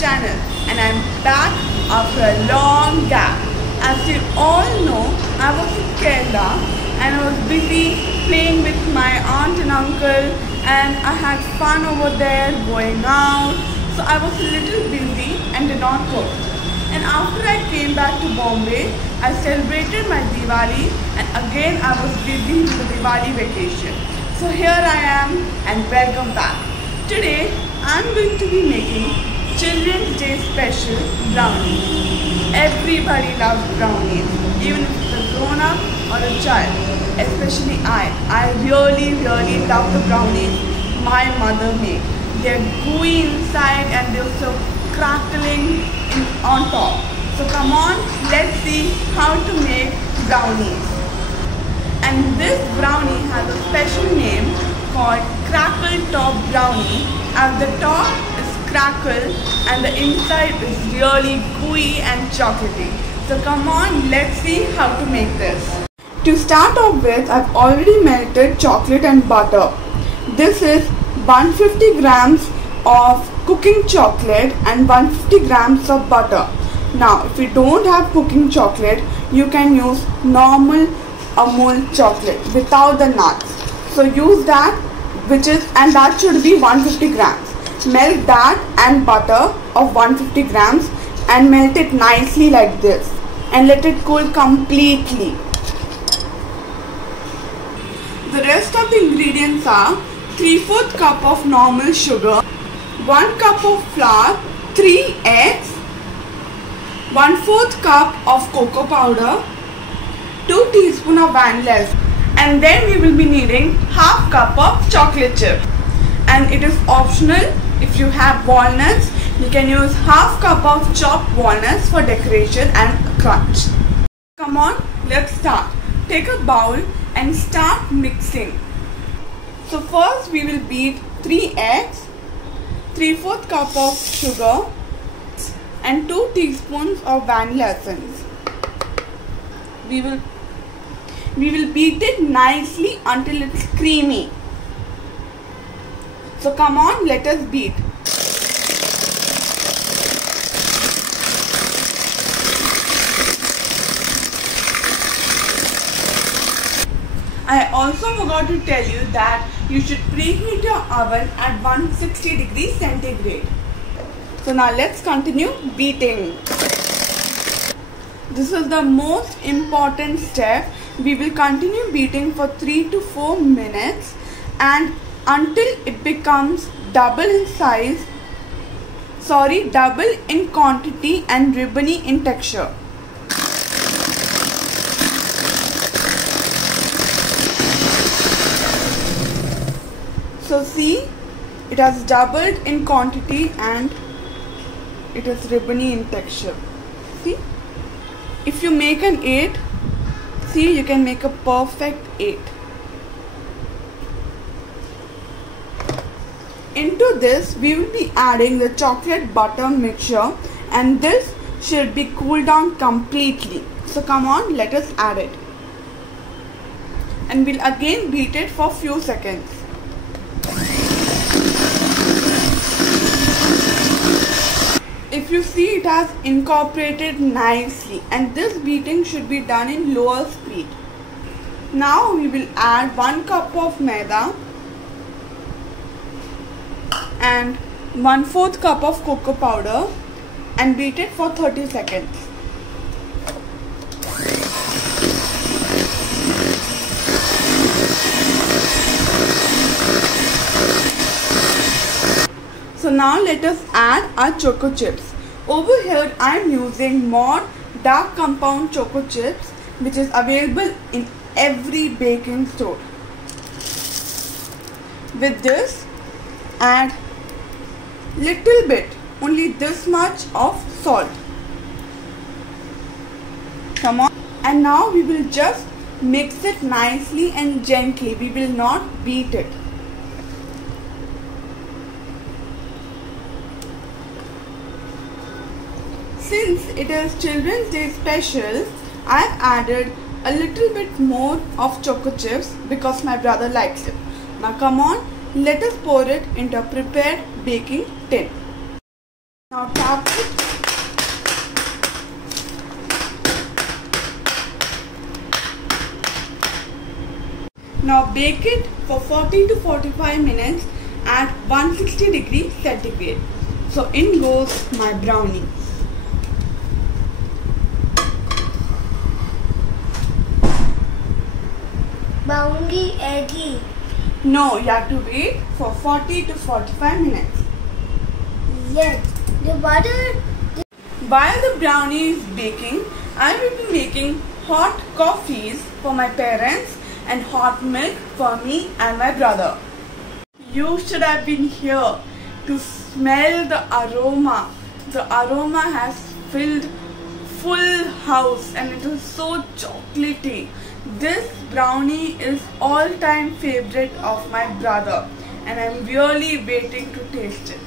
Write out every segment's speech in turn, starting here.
channel, and I'm back after a long gap. As you all know, I was in Kerala and I was busy playing with my aunt and uncle, and I had fun over there going out, so I was a little busy and did not cook. And after I came back to Bombay, I celebrated my Diwali, and again I was busy with the Diwali vacation. So here I am and welcome back. Today I am going to be making Children's Day special brownies. Everybody loves brownies, even if it's a grown up or a child. Especially I really love the brownies my mother made. They're gooey inside and they're so crackling on top. So come on, let's see how to make brownies. And this brownie has a special name called Crackle Top Brownie, as the top is crackle and the inside is really gooey and chocolatey. So come on, let's see how to make this. To start off with, I've already melted chocolate and butter. This is 150 grams of cooking chocolate and 150 grams of butter. Now, if you don't have cooking chocolate, you can use normal Amul chocolate without the nuts. So use that, and that should be 150 grams. Melt that and butter of 150 grams and melt it nicely like this and let it cool completely. The rest of the ingredients are 3/4 cup of normal sugar, 1 cup of flour, 3 eggs, 1/4 cup of cocoa powder, 2 teaspoons of vanilla essence, and then we will be needing half cup of chocolate chip. And it is optional. If you have walnuts, you can use half cup of chopped walnuts for decoration and crunch. Come on, let's start. Take a bowl and start mixing. So first we will beat 3 eggs, 3/4 cup of sugar and 2 teaspoons of vanilla essence. We will beat it nicely until it's creamy. So come on, let us beat. I also forgot to tell you that you should preheat your oven at 160 degrees centigrade. So now let's continue beating. This is the most important step. We will continue beating for 3 to 4 minutes and until it becomes double in quantity and ribbony in texture. So see, it has doubled in quantity and it is ribbony in texture. See, if you make an 8, see, you can make a perfect 8. Into this, we will be adding the chocolate butter mixture, and this should be cooled down completely. So come on, let us add it. And we'll again beat it for few seconds. If you see, it has incorporated nicely, and this beating should be done in lower speed. Now we will add 1 cup of maida and 1/4 cup of cocoa powder and beat it for 30 seconds. So now let us add our choco chips. Over here I am using Maude dark compound choco chips, which is available in every baking store. With this, add little bit, only this much of salt. Come on, and now we will just mix it nicely and gently. We will not beat it. Since it is Children's Day special, I have added a little bit more of choco chips because my brother likes it. Now come on, let us pour it into a prepared baking tin. Now tap it. Now bake it for 40 to 45 minutes at 160 degrees centigrade. So in goes my brownie. Brownie eggy. No, you have to wait for 40 to 45 minutes. Yes. The butter. While the brownie is baking, I will be making hot coffees for my parents and hot milk for me and my brother. You should have been here to smell the aroma. The aroma has filled full house and it is so chocolatey. This brownie is all-time favorite of my brother and I am really waiting to taste it.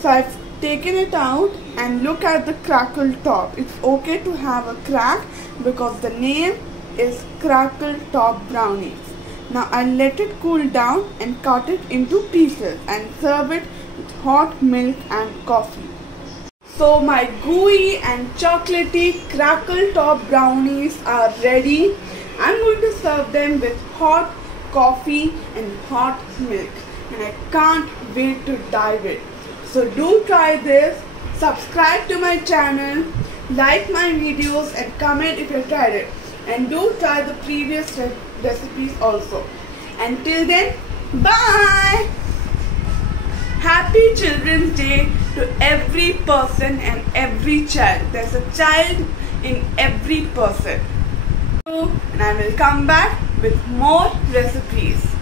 So I've taken it out and look at the crackle top. It's okay to have a crack because the name is Crackle Top Brownies. Now I'll let it cool down and cut it into pieces and serve it with hot milk and coffee. So my gooey and chocolatey Crackle Top Brownies are ready. I'm going to serve them with hot coffee and hot milk and I can't wait to dive in. So do try this, subscribe to my channel, like my videos and comment if you tried it. And do try the previous recipes also. Until then, bye! Happy Children's Day to every person and every child. There's a child in every person. And I will come back with more recipes.